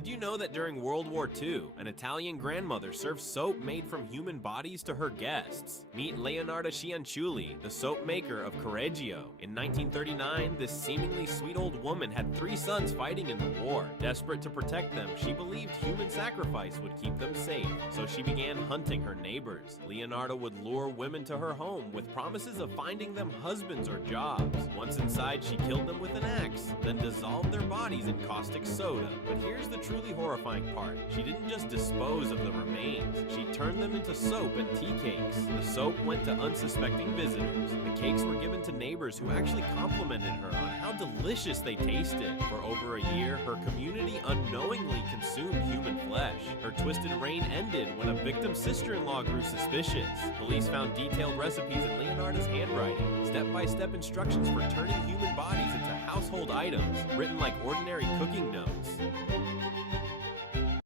Did you know that during World War II, an Italian grandmother served soap made from human bodies to her guests? Meet Leonarda Cianciulli, the soap maker of Correggio. In 1939, this seemingly sweet old woman had 3 sons fighting in the war. Desperate to protect them, she believed human sacrifice would keep them safe, so she began hunting her neighbors. Leonarda would lure women to her home with promises of finding them husbands or jobs. Once inside, she killed them with an axe, then dissolved their bodies in caustic soda. But here's the truly horrifying part. She didn't just dispose of the remains, she turned them into soap and tea cakes. The soap went to unsuspecting visitors. The cakes were given to neighbors who actually complimented her on how delicious they tasted. For over a year, her community unknowingly consumed human flesh. Her twisted reign ended when a victim's sister-in-law grew suspicious. Police found detailed recipes in Leonarda's handwriting, step-by-step instructions for turning human bodies into household items, written like ordinary cooking notes.